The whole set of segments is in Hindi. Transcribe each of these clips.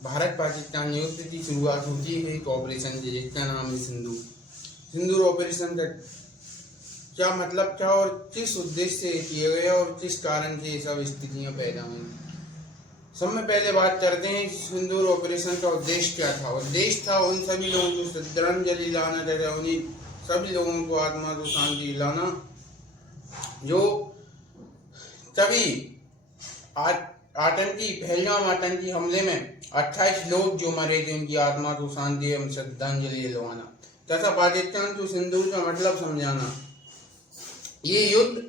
भारत पाकिस्तान युद्ध की शुरुआत होती है एक ऑपरेशन जिसका नाम है सिंदूर। सिंदूर ऑपरेशन का क्या मतलब क्या और किस उद्देश्य से किया गया और किस कारण से ये सब स्थितियां पैदा हुई। सब में पहले बात करते हैं सिंदूर ऑपरेशन का उद्देश्य क्या था। उद्देश्य था उन सभी लोगों को श्रद्धांजलि लाना तथा उन्हीं सभी लोगों को आत्मा को शांति दिलाना जो तभी पहलगाम आतंकी हमले में 28 लोग जो मरे थे उनकी आत्मा को शांति एवं श्रद्धांजलि दिलवाना तथा पाकिस्तान को सिंदूर का मतलब समझाना। ये युद्ध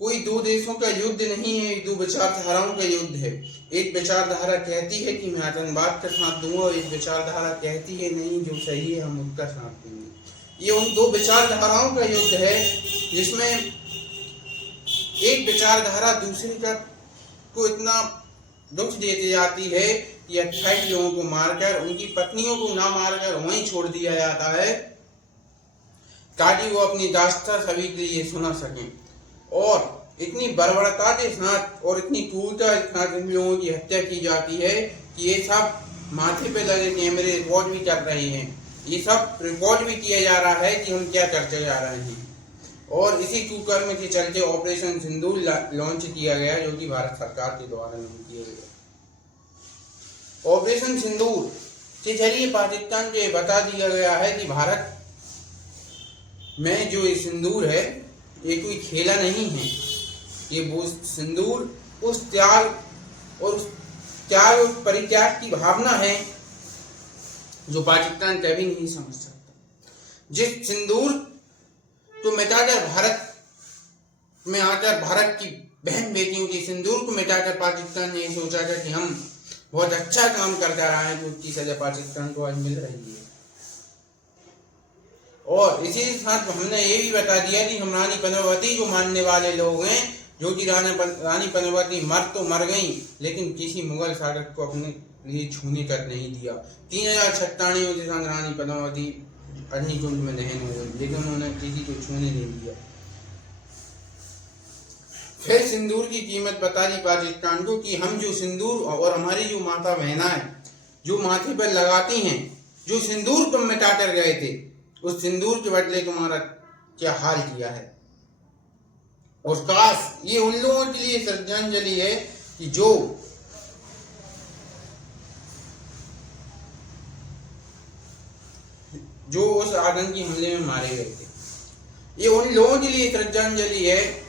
कोई दो देशों का युद्ध नहीं है, दो विचारधाराओं का युद्ध है। एक विचारधारा कहती है कि मैं आतंकवाद का साथ दूंगा और एक विचारधारा कहती है नहीं, जो सही है हम उसका साथ देंगे। ये उन दो विचारधाराओं का युद्ध है जिसमें एक विचारधारा दूसरी को इतना दुख देती जाती है कि 28 लोगों को मारकर उनकी पत्नियों को ना मारकर वहीं छोड़ दिया जाता है ताकि वो अपनी दास्तान सभी के लिए सुना सकें। और इतनी बर्बरता के साथ और इतनी क्रूरता के साथ इन लोगों की हत्या की जाती है कि ये सब माथे पे लगे कैमरे रिकॉर्ड भी कर रहे हैं। ये सब रिकॉर्ड भी किया जा रहा है कि हम क्या करते जा रहे हैं। और इसी कुकर्म के चलते ऑपरेशन सिंदूर लॉन्च किया गया, जो कि भारत सरकार के द्वारा लॉन्च किया गया। ऑपरेशन सिंदूर के जरिए पाकिस्तान को ये बता दिया गया है कि भारत में जो ये सिंदूर है ये कोई खेला नहीं है। ये वो सिंदूर उस त्याग और परित्याग की भावना है जो पाकिस्तान कभी नहीं समझ सकता। जिस सिंदूर तो मिटाकर भारत में आकर भारत की बहन बेटियों के सिंदूर को मिटाकर पाकिस्तान ने सोचा था कि हम बहुत अच्छा काम करता रहा है, तो उसकी सजा पाकिस्तान को आज मिल रही है। और इसी साथ हमने ये भी बता दिया कि हम रानी पद्मावती को मानने वाले लोग हैं, जो कि रानी पद्मावती मर तो मर गई लेकिन किसी मुगल शासक को अपने लिए छूने तक नहीं दिया। 3000 छत्तानियों के साथ रानी पद्मावती अग्निकुंड में दहन हो गई लेकिन उन्होंने किसी को छूने नहीं दिया। फिर सिंदूर की कीमत बता दी पाकिस्तान को कि हम जो सिंदूर और हमारी जो माता बहना है जो माथे पर लगाती हैं, जो सिंदूर तुम मिटा कर गए थे, उस सिंदूर के बदले तुम्हारा क्या हाल किया है। और काश ये उन लोगों के लिए श्रद्धांजलि है कि जो उस आतंकी हमले में मारे गए थे। ये उन लोगों के लिए श्रद्धांजलि है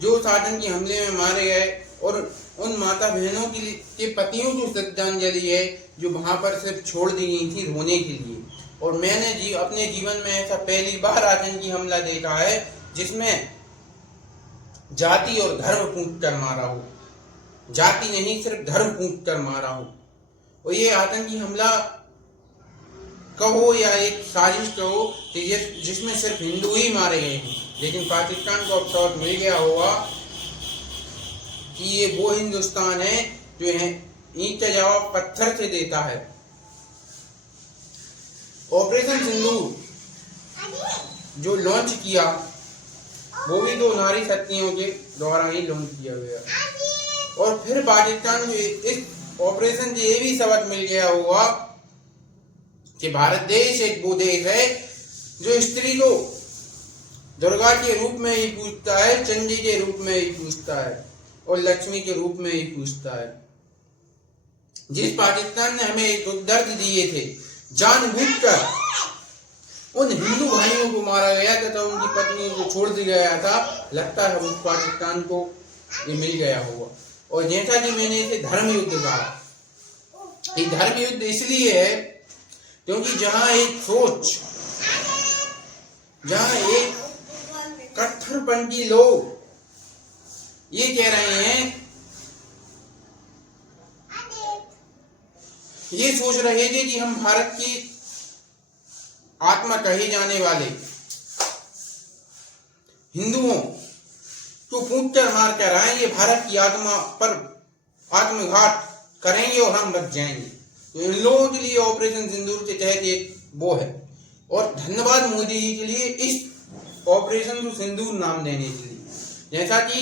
जो उस आतंकी हमले में मारे गए, और उन माता बहनों के पतियों को श्रद्धांजलि है जो वहां पर सिर्फ छोड़ दी गई थी रोने के लिए। और मैंने अपने जीवन में ऐसा पहली बार आतंकी हमला देखा है जिसमें जाति और धर्म पूछ कर मारा हो, जाति नहीं सिर्फ धर्म पूछ कर मारा हो। और ये आतंकी हमला कहो या एक साजिश कहो जिसमें सिर्फ हिंदू ही मारे गए हैं, लेकिन पाकिस्तान को अफसोस मिल गया होगा कि ये वो हिंदुस्तान है जो ईंट का जवाब पत्थर से देता है। ऑपरेशन सिंदूर जो लॉन्च किया वो भी दो नारी शक्तियों के द्वारा ही लॉन्च किया गया। और फिर पाकिस्तान को इस ऑपरेशन से ये भी सबक मिल गया होगा कि भारत देश एक वो देश है जो स्त्री को दुर्गा के रूप में ही पूजता है, चंडी के रूप में ही पूजता है और लक्ष्मी के रूप में ही पूजता है। जिस पाकिस्तान ने हमें एक दर्द दिए थे, जानबूझकर उन हिंदू भाइयों को मारा गया तथा उनकी पत्नियों को छोड़ दिया गया था, लगता है उस पाकिस्तान को ये मिल गया होगा। और जैसा कि मैंने इसे धर्म युद्ध कहा, ये धर्म युद्ध इसलिए है क्योंकि जहां एक कट्टरपंथी लोग ये कह रहे हैं, ये सोच रहे थे कि हम भारत की आत्मा कहे जाने वाले हिंदुओं को पूछ कर मार कर आएंगे, भारत की आत्मा पर आत्मघात करेंगे और हम बच जाएंगे। तो इन लोगों के लिए ऑपरेशन सिंदूर के तहत एक वो है। और धन्यवाद मोदी जी के लिए इस ऑपरेशन को सिंदूर नाम देने के लिए। जैसा कि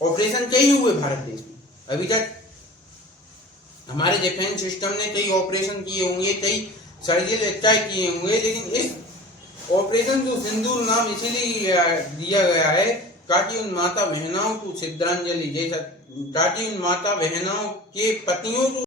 ऑपरेशन कई हुए भारत देश में, अभी तक हमारे डिफेंस सिस्टम ने कई ऑपरेशन किए होंगे, कई सर्जिकल अटैक किए होंगे, लेकिन इस ऑपरेशन को सिंदूर नाम इसलिए दिया गया है ताकि उन माता बहनों को श्रद्धांजलि, जैसा ताकि उन माता बहनों के पतियों को